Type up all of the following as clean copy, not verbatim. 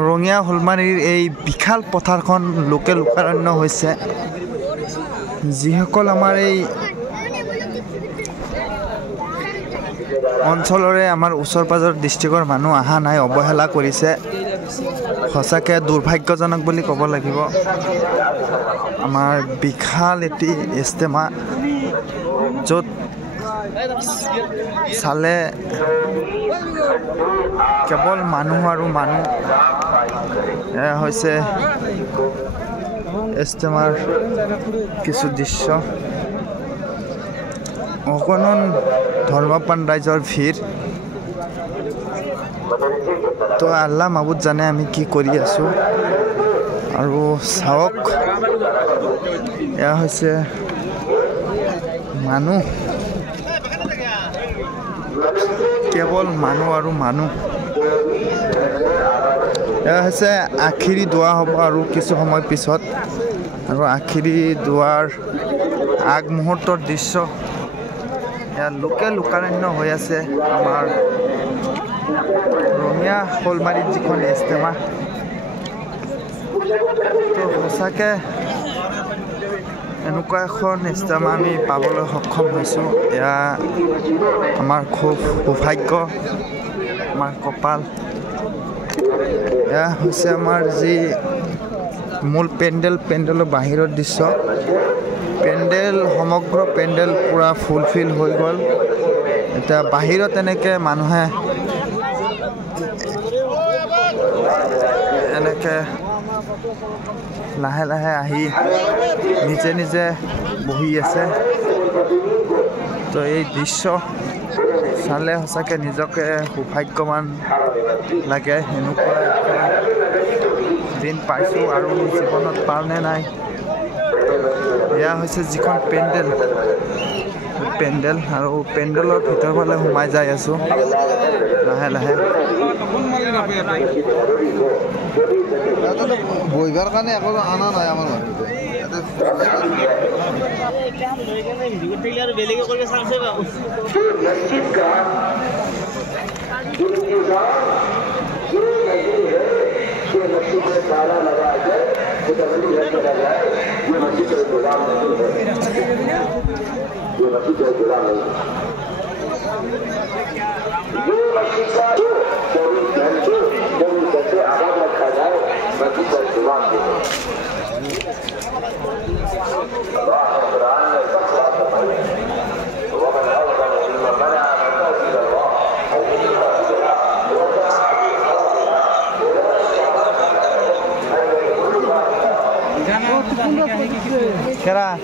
ৰঙিয়া হলমাৰীৰ এই বিশাল পথাৰখন লোকে লোকাৰণ্য হৈছে যিসকল আমাৰ এই অঞ্চলৰে আমাৰ ওচৰ পাজৰ ডিষ্ট্ৰিক্টৰ মানুহ অহা নাই অৱহেলা কৰিছে সঁচাকৈ দুৰ্ভাগ্যজনক বুলি ক'ব লাগিব আমাৰ বিশাল এটি ইজতেমা য'ত চালে কেৱল মানুহ আৰু মানুহ এয়া হৈছে ইজতেমাৰ কিছু দৃশ্য অগণন ধৰ্মপ্ৰাণ ৰাইজৰ ভিৰ তো আল্লাহ মাবুদ জানে আমি কি কৰি আছোঁ আৰু চাওক এয়া হৈছে মানুহ কেৱল মানুহ আৰু মানুহ এয়া হৈছে আখিৰি দোৱা হ'ব আৰু কিছু সময় পিছত আৰু আখিৰি দোৱাৰ আগমুহূৰ্তৰ দৃশ্য এয়া লোকে লোকাৰণ্য হৈ আছে আমাৰ ৰঙিয়া শ'লমাৰীত যিখন ইজতেমা তো সঁচাকৈ এনেকুৱা এখন ইজতেমা আমি পাবলৈ সক্ষম হৈছোঁ এয়া আমাৰ খুব সৌভাগ্য আমাৰ কপাল এয়া হৈছে আমাৰ যি মূল পেণ্ডেলৰ বাহিৰৰ দৃশ্য পেণ্ডেল সমগ্ৰ পেণ্ডেল পূৰা ফুলফিল হৈ গ'ল এতিয়া বাহিৰত এনেকৈ মানুহে এনেকৈ লাহে লাহে আহি নিজে নিজে বহি আছে তো এই দৃশ্য চালে সঁচাকৈ নিজকে সৌভাগ্যৱান লাগে এনেকুৱা দিন পাইছোঁ আৰু জীৱনত পাওঁনে নাই এয়া হৈছে যিখন পেণ্ডেল আৰু পেণ্ডেলৰ ভিতৰ ফালে সোমাই যাই আছোঁ লাহে লাহে বহিবৰ কাৰণে একো অনা নাই আমাৰ Kera,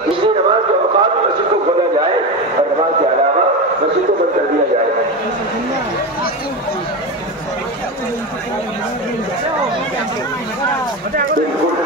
इसी नमाज के औकात मस्जिद को खोला जाए और नमाज के अलावा मस्जिद को बंद कर दिया जाए बिल्कुल